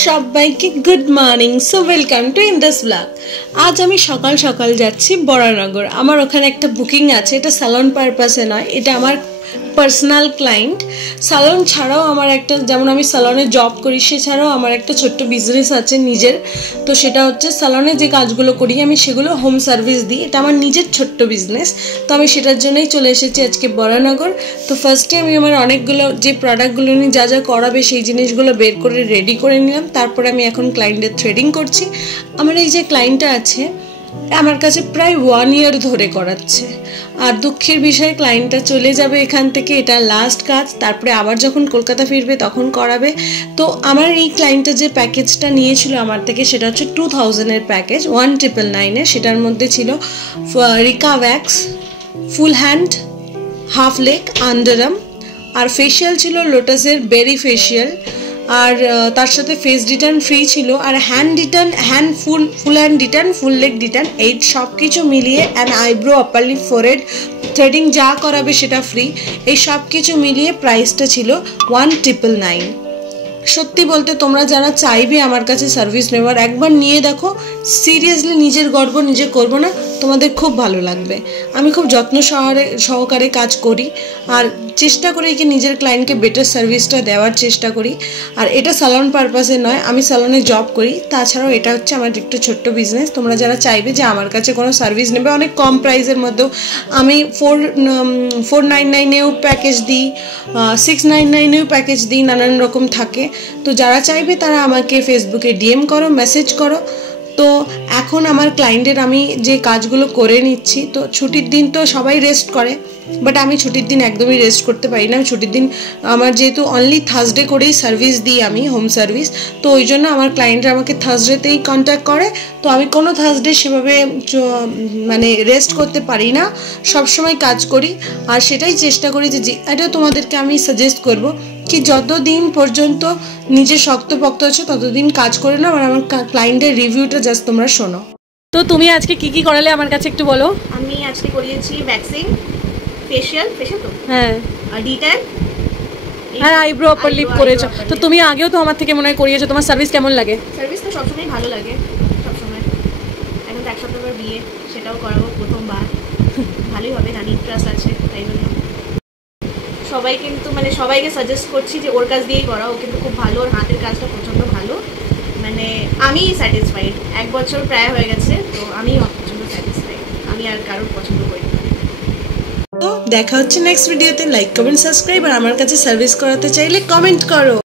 সবাইকে good morning. So welcome to Indus blog. আজ আমি সকাল সকাল যাচ্ছি বরানগর। আমার ওখানে একটা বুকিং আছে। এটা স্যালন পারপাসে নয়, এটা আমার পার্সোনাল ক্লায়েন্ট। স্যালন ছাড়াও আমার একটা, যেমন আমি স্যালনে জব করি, সে ছাড়াও আমার একটা ছোট্ট বিজনেস আছে নিজের। তো সেটা হচ্ছে স্যালনে যে কাজগুলো করি আমি সেগুলো হোম সার্ভিস দিই। এটা আমার নিজের ছোট্ট বিজনেস। তো আমি সেটার জন্যই চলে এসেছি আজকে বরানগর। তো ফার্স্টে আমি আমার অনেকগুলো যে প্রোডাক্টগুলো নিয়ে যা যা করাবে সেই জিনিসগুলো বের করে রেডি করে নিলাম। তারপরে আমি এখন ক্লায়েন্টের থ্রেডিং করছি। আমার এই যে ক্লায়েন্টটা আছে আমার কাছে প্রায় 1 ইয়ার ধরে করাচ্ছে। আর দুঃখের বিষয়ে ক্লায়েন্টটা চলে যাবে এখান থেকে, এটা লাস্ট কাজ। তারপরে আবার যখন কলকাতা ফিরবে তখন করাবে। তো আমার এই ক্লায়েন্টটা যে প্যাকেজটা নিয়েছিল আমার থেকে সেটা হচ্ছে 2000-এর প্যাকেজ, 1999-এর। সেটার মধ্যে ছিল Rica wax, full hand, half leg, underarm, আর ফেশিয়াল ছিল লোটাসের বেরি ফেশিয়াল, আর তার সাথে ফেস ডিটার্ন ফ্রি ছিল, আর hand detan, full hand detan, full leg detan, এই সব কিছু মিলিয়ে and eyebrow, upper lip, forehead, threading যা করাবে সেটা ফ্রি। এই সব কিছু মিলিয়ে প্রাইসটা ছিল 1999। সত্যি বলতে তোমরা যারা চাইবে আমার কাছে সার্ভিস নেওয়ার, একবার নিয়ে দেখো। সিরিয়াসলি নিজের গর্ব নিজে করবো না, তোমাদের খুব ভালো লাগবে। আমি খুব যত্ন সহকারে কাজ করি আর চেষ্টা করি কি নিজের ক্লায়েন্টকে বেটার সার্ভিসটা দেওয়ার চেষ্টা করি। আর এটা স্যালন পারপাসে নয়, আমি স্যালনে জব করি। তাছাড়াও এটা হচ্ছে আমার একটু ছোট্ট বিজনেস। তোমরা যারা চাইবে যে আমার কাছে কোনো সার্ভিস নেবে অনেক কম প্রাইসের মধ্যেও, আমি 499-এও প্যাকেজ দিই, 699-এও প্যাকেজ দিই, নানান রকম থাকে। তো যারা চাইবে তারা আমাকে ফেসবুকে ডিএম করো, মেসেজ করো। তো এখন আমার ক্লায়েন্টের আমি যে কাজগুলো করে নিচ্ছি, তো ছুটির দিন তো সবাই রেস্ট করে, বাট আমি ছুটির দিন একদমই রেস্ট করতে পারি না। আমি ছুটির দিন আমার যেহেতু অনলি থার্সডে করেই সার্ভিস দিই, আমি হোম সার্ভিস, তো ওই জন্য আমার ক্লায়েন্টরা আমাকে থার্সডেতেই কন্ট্যাক্ট করে। তো আমি কোনো থার্সডে সেভাবে মানে রেস্ট করতে পারি না, সবসময় কাজ করি। আর সেটাই চেষ্টা করি যে এটা তোমাদেরকে আমি সাজেস্ট করব কি যতদিন পর্যন্ত নিজে শক্তপোক্ত আছে ততদিন কাজ করে না। আর আমার ক্লায়েন্টের রিভিউটা জাস্ট তোমরা শোনো। তো তুমি আজকে কি কি করালে আমার কাছে একটু বলো। আমি আজকে করিয়েছি ভ্যাক্সিং, ফেশিয়াল তো হ্যাঁ, আর ডিটেন, হ্যাঁ, আইব্রো, আপার লিপ করেছো। তো তুমি আগেও তো আমার থেকে মনে হয় করিয়েছো। তোমার সার্ভিস কেমন লাগে? সার্ভিস তো সবসময় ভালো লাগে, সবসময়। এখন তো এক সপ্তাহ বিয়ে, সেটাও করাবো প্রথমবার। ভালোই হবে, জানি ট্রাস্ট আছে, তাই জন্য সবাই কিন্তু মানে সবাইকে সাজেস্ট করছি যে ওর কাজ দিয়েই করা। ও কিন্তু খুব ভালো, ওর হাতের কাজটা প্রচণ্ড ভালো। মানে আমি স্যাটিসফাইড। 1 বছর প্রায় হয়ে গেছে, তো আমি প্রচণ্ড স্যাটিসফাইড। আমি আর কারোর পছন্দ করি না। তো দেখা হচ্ছে নেক্সট ভিডিওতে। Like, comment, subscribe. আর আমার কাছে সার্ভিস করাতে চাইলে কমেন্ট করো।